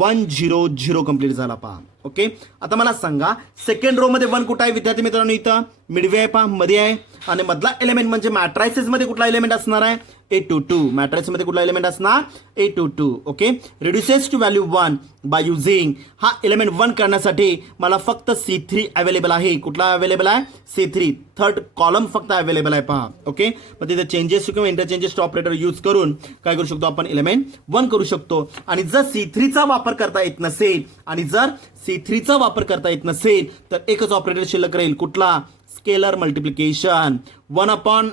1 0 0 कंप्लीट झाला. पहा ओके, आता मला सांगा सेकंड रो मध्ये 1 कुठं आहे विद्यार्थी मित्रांनो इथं मिडवे आहे. पहा मध्ये आहे आणि मधला एलिमेंट म्हणजे मॅट्रायसेस मध्ये कुठला एलिमेंट असणार आहे A22. मॅट्रायसेस मध्ये कुठला एलिमेंट असणार A22. Okay, reduces to value 1 by using हा एलिमेंट 1 करण्यासाठी मला फक्त C3 अवेलेबल आहे. कुठला अवेलेबल आहे C3, थर्ड कॉलम फक्त अवेलेबल आहे. पहा ओके, मग तिथे चेंजेस किंवा इंटरचेंजेस ऑपरेटर यूज करून काय करू शकतो आपण एलिमेंट 1 करू शकतो. आणि जर C3 चा वापर करता येत नसेल आणि जर C3 चा वापर करता येत नसेल तर एकच ऑपरेटर शिल्लक राहील कुठला scalar multiplication. 1 upon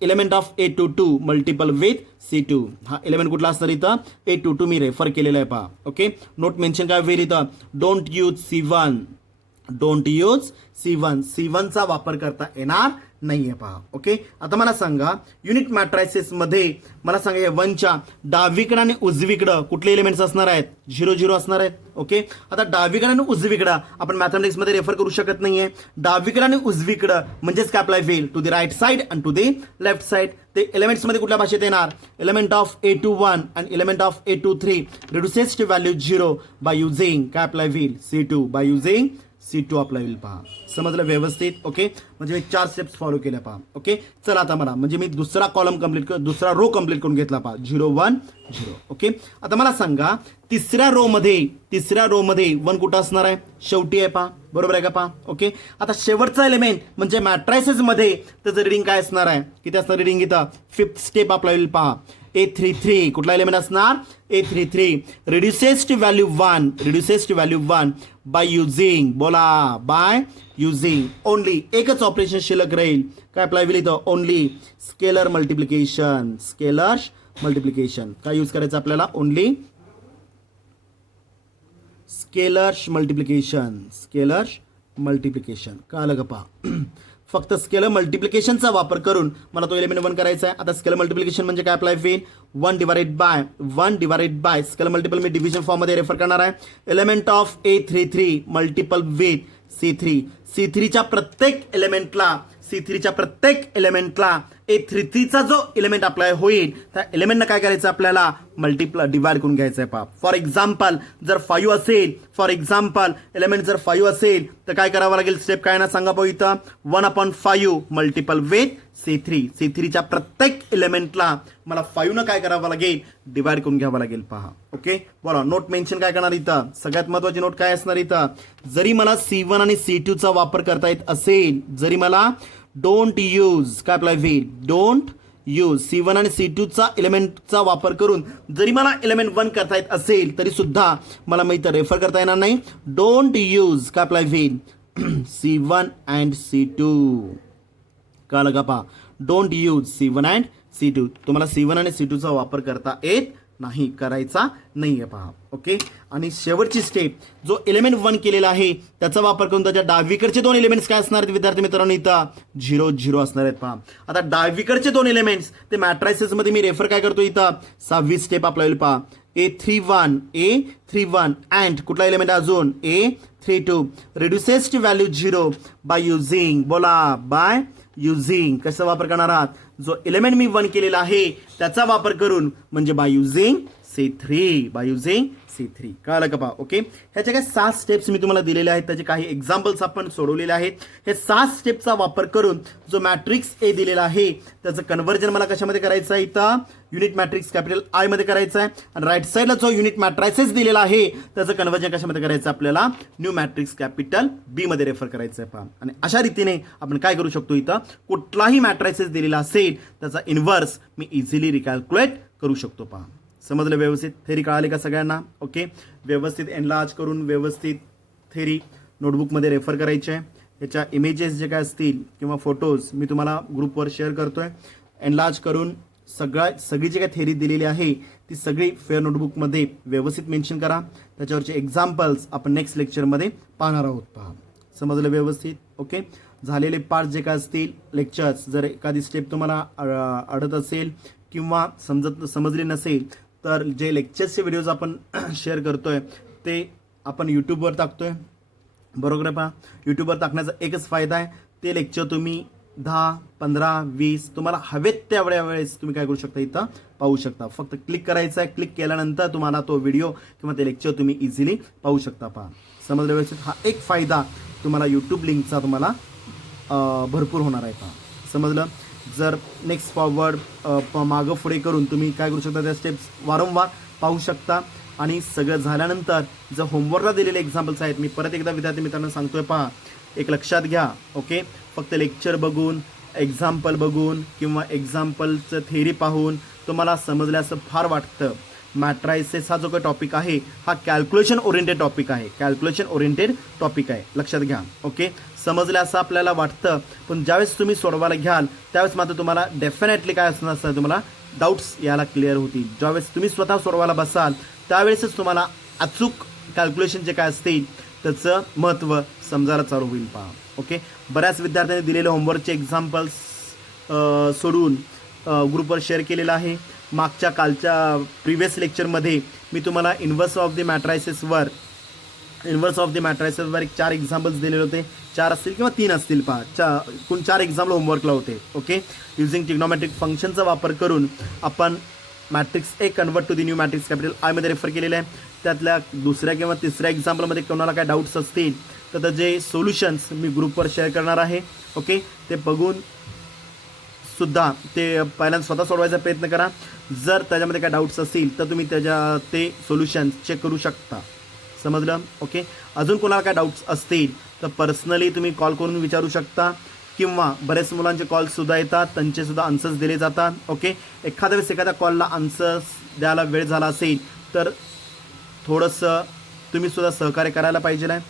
element of A22 multiple with C2. हा एलिमेंट कुठला असणार इथं A22 मी रेफर केलेला आहे. पहा ओके, नोट मेन्शन काय होईल इथं don't use C1, don't use C1 चा वापर करता येणार नाहीये. पहा ओके, आता मला सांगा युनिट मॅट्रायसेस मध्ये मला सांगा या 1 च्या डावीकडे आणि उजवीकडे कुठले एलिमेंट्स असणार आहेत 0 0 असणार आहेत. ओके, आता डावीकडे आणि उजवीकडे आपण मॅथमॅटिक्स मध्ये रेफर करू शकत नाहीये. डावीकडे आणि उजवीकडे म्हणजेच काय अप्लाय होईल to the right side and to the left side. ते एलिमेंट्स मध्ये कुठल्या भाषेत येणार एलिमेंट ऑफ A21 आणि element of A23 reduces to value 0 by using काय अप्लाय होईल C2 by using C2 apply होईल. पहा समजलं व्यवस्थित. ओके, म्हणजे मी 4 स्टेप्स फॉलो केल्या. पहा ओके, चला आता मला म्हणजे मी दुसरा कॉलम कंप्लीट दुसरा रो कंप्लीट करून घेतला. पहा 0 1 0. ओके, आता मला सांगा तिसऱ्या रो मध्ये 1 कुठं असणार आहे शेवटी आहे. पहा बरोबर आहे का. पहा ओके, आता शेवटचा एलिमेंट म्हणजे मॅट्रायसेस मध्ये त्याचं रिडिंग काय असणार आहे किती असणार रिडिंग इथं 5th स्टेप अप्लाय होईल. पहा A33 कुठला एलिमेंट असणार A33 reduces to value 1 by using बोला बाय युझिंग ओनली एकच ऑपरेशन शिल्लक राहील काय अप्लाय होईल इथं ओनली स्केलर मल्टिप्लिकेशन. काय यूज करायचं आपल्याला ओनली स्केलर मल्टिप्लिकेशन कळलं का. पहा फक्त स्केलर मल्टिप्लिकेशनचा वापर करून मला तो एलिमेंट 1 करायचा आहे. आता स्केलर मल्टिप्लिकेशन म्हणजे काय अप्लाय होईल 1 डिवाइडेड बाय स्केलर मल्टिपल मी डिव्हिजन फॉर्म मध्ये रेफर करणार आहे. Element of A33 multiple with C3च्या प्रत्येक एलिमेंटला A33चा जो एलिमेंट अप्लाय होईल त्या एलिमेंटनं काय करायचं आपल्याला मल्टिप्लाय डिवाइड करून घ्यायचं आहे. पहा फॉर एक्झाम्पल जर 5 असेल एलिमेंट जर 5 असेल तर काय करावं लागेल स्टेप काय ना सांगा पाहू इथं 1/5 मल्टिपल विथ C3च्या प्रत्येक एलिमेंटला मला 5 न काय करावं लागेल डिवाइड करून घ्यावं लागेल. पहा ओके, बोला नोट मेन्शन काय करणार इथं सगळ्यात महत्वाची नोट काय असणार इथं जरी मला C1 आणि C2 चा वापर करता येत असेल जरी मला डोंट यूज काय अप्लाय होईल डोंट यूज C1 आणि C2चा एलिमेंटचा वापर करून जरी मला एलिमेंट 1 करता येत असेल तरी सुद्धा मला मग इथं रेफर करता येणार नाही. डोंट यूज काय अप्लाय होईल C1 अँड C2. कळलं का पहा, don't use C1 and C2. तुम्हाला C1 आणि C2चा वापर करता येत नाही, करायचा नाही आहे पहा. ओके. आणि शेवटची स्टेप जो एलिमेंट 1 केलेला आहे त्याचा वापर करून त्याच्या डावीकडचे दोन एलिमेंट्स काय असणार आहेत विद्यार्थी मित्रांनो, इथं 0 0 असणार आहेत पहा. आता डावीकडचे दोन एलिमेंट्स ते मॅट्रायसेसमध्ये मी रेफर काय करतो इथं 6वी स्टेप आपल्याला पहा A31 अँड कुठला एलिमेंट अजून A32 reduces to value 0 by using, बोला बाय युझिंग. कसा वापर करणार आहात, जो एलिमेंट मी 1 केलेला आहे त्याचा वापर करून म्हणजे बाय युझिंग C3. कळलं का पहा. ओके. ह्याच्या काय 7 स्टेप्स मी तुम्हाला दिलेले आहेत, त्याचे काही एक्झाम्पल्स आपण सोडवलेले आहेत. हे 7 स्टेपचा वापर करून जो मॅट्रिक्स ए दिलेला आहे त्याचं कन्व्हर्जन मला कशामध्ये करायचं आहे, इथं युनिट मॅट्रिक्स कॅपिटल आय मध्ये करायचं आहे. आणि राईट साईडला जो युनिट मॅट्रायसेस दिलेला आहे त्याचं कन्व्हर्जन कशामध्ये करायचं आपल्याला, न्यू मॅट्रिक्स कॅपिटल बी मध्ये रेफर करायचं आहे पहा. आणि अशा रीतीने आपण काय करू शकतो, इथं कुठलाही मॅट्रायसेस दिलेला असेल त्याचा इन्व्हर्स मी इझिली रिकॅल्क्युलेट करू शकतो पहा. समजलं व्यवस्थित, थेरी कळाली का सगळ्यांना. ओके. व्यवस्थित एनलार्ज करून व्यवस्थित थेरी नोटबुकमध्ये रेफर करायचे आहे. ह्याच्या इमेजेस जे काय असतील किंवा फोटोज मी तुम्हाला ग्रुपवर शेअर करतोय. एनलार्ज करून सगळी जी काय थेरी दिलेली आहे ती सगळी फेअर नोटबुकमध्ये व्यवस्थित मेन्शन करा. त्याच्यावरचे एक्झाम्पल्स आपण नेक्स्ट लेक्चरमध्ये पाहणार आहोत पहा. समजलं व्यवस्थित. ओके. झालेले पार्ट जे काय असतील लेक्चर्स, जर एखादी स्टेप तुम्हाला अडत असेल किंवा समजली नसेल तर जे लेक्चर्सचे व्हिडिओज आपण शेअर करतोय ते आपण यूट्यूबवर टाकतोय, बरोबर आहे पहा. यूट्यूबवर टाकण्याचा एकच फायदा आहे, ते लेक्चर तुम्ही 10, 15, 20 तुम्हाला हवेत तेवढ्या वेळेस तुम्ही काय करू शकता, इथं पाहू शकता. फक्त क्लिक करायचं आहे, क्लिक केल्यानंतर तुम्हाला तो व्हिडिओ किंवा ते लेक्चर तुम्ही इझिली पाहू शकता पहा. समजलं व्यवस्थित. हा एक फायदा तुम्हाला यूट्यूब लिंकचा तुम्हाला भरपूर होणार आहे पहा. समजलं. जर नेक्स्ट फॉरवर्ड मागं पुढे करून तुम्ही काय करू शकता, त्या स्टेप्स वारंवार पाहू शकता. आणि सगळं झाल्यानंतर जर होमवर्कला दिलेले एक्झाम्पल्स आहेत, मी परत एकदा विद्यार्थी मित्रांना सांगतोय पहा, एक लक्षात घ्या. ओके. फक्त लेक्चर बघून, एक्झाम्पल बघून किंवा एक्झाम्पलचं थेरी पाहून तुम्हाला समजलं असं फार वाटतं. मॅट्रायसेस हा जो काही टॉपिक आहे हा कॅल्क्युलेशन ओरिएंटेड टॉपिक आहे, लक्षात घ्या. ओके. समजलं असं आपल्याला वाटतं, पण ज्यावेळेस तुम्ही सोडवायला घ्याल त्यावेळेस मात्र तुम्हाला डेफिनेटली काय असणार असतं, तुम्हाला डाऊट्स याला क्लिअर होतील. ज्यावेळेस तुम्ही स्वतः सोडवायला बसाल त्यावेळेसच तुम्हाला अचूक कॅल्क्युलेशन जे काय असतील त्याचं महत्त्व समजायला चालू होईल पहा. ओके. बऱ्याच विद्यार्थ्यांनी दिलेले होमवर्कचे एक्झाम्पल्स सोडून ग्रुपवर शेअर केलेलं आहे. कालच्या प्रिव्हियस लेक्चरमध्ये मी तुम्हाला इन्व्हर्स ऑफ द मॅट्रायसेसवर एक 4 एक्झाम्पल्स दिलेले होते. 4 असतील किंवा 3 असतील पहा. 4 एक्झाम्पल होमवर्कला होते. ओके. युझिंग ट्रिग्नोमेट्रिक फंक्शनचा वापर करून आपण matrix A convert to the new matrix capital I मध्ये रेफर केलेलं आहे. त्यातल्या दुसऱ्या किंवा तिसऱ्या एक्झाम्पलमध्ये कोणाला काय डाऊट्स असतील तर त्याचे सोल्युशन्स मी ग्रुपवर शेअर करणार आहे. ओके. ते बघून सुद्धा ते पहिल्यांदा स्वतः सोडवायचा प्रयत्न करा. जर त्याच्यामध्ये काय डाऊट्स असतील तर तुम्ही ते सोल्युशन्स चेक करू शकता. समजलं. ओके. अजून कोणाला काय डाऊट्स असतील तर पर्सनली तुम्ही कॉल करून विचारू शकता किंवा बरेच मुलांचे कॉल्ससुद्धा येतात, त्यांचेसुद्धा आन्सर्स दिले जातात. ओके. एखाद्या वेळेस एखाद्या कॉलला आन्सर्स द्यायला वेळ झाला असेल तर थोडंसं तुम्ही सुद्धा सहकार्य करायला पाहिजे आहे.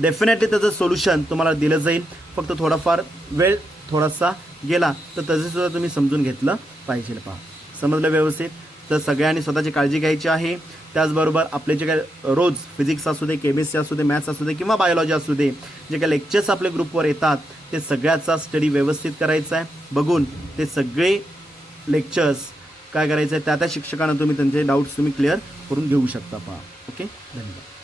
डेफिनेटली त्याचं सोल्युशन तुम्हाला दिलं जाईल, फक्त थोडाफार वेळ थोडासा गेला तर त्याचंसुद्धा तुम्ही समजून घेतलं पाहिजे पहा. समजलं व्यवस्थित. तर सगळ्यांनी स्वतःची काळजी घ्यायची आहे. त्याचबरोबर आपले जे काय रोज फिजिक्स असू दे, केमिस्ट्री असू दे, मॅथ्स असू दे किंवा बायोलॉजी असू दे, जे काही लेक्चर्स आपल्या ग्रुपवर येतात ते सगळ्याचा स्टडी व्यवस्थित करायचा आहे. बघून ते सगळे लेक्चर्स काय करायचं आहे त्या शिक्षकांना तुम्ही त्यांचे डाऊट्स तुम्ही क्लिअर करून घेऊ शकता पहा. ओके. धन्यवाद.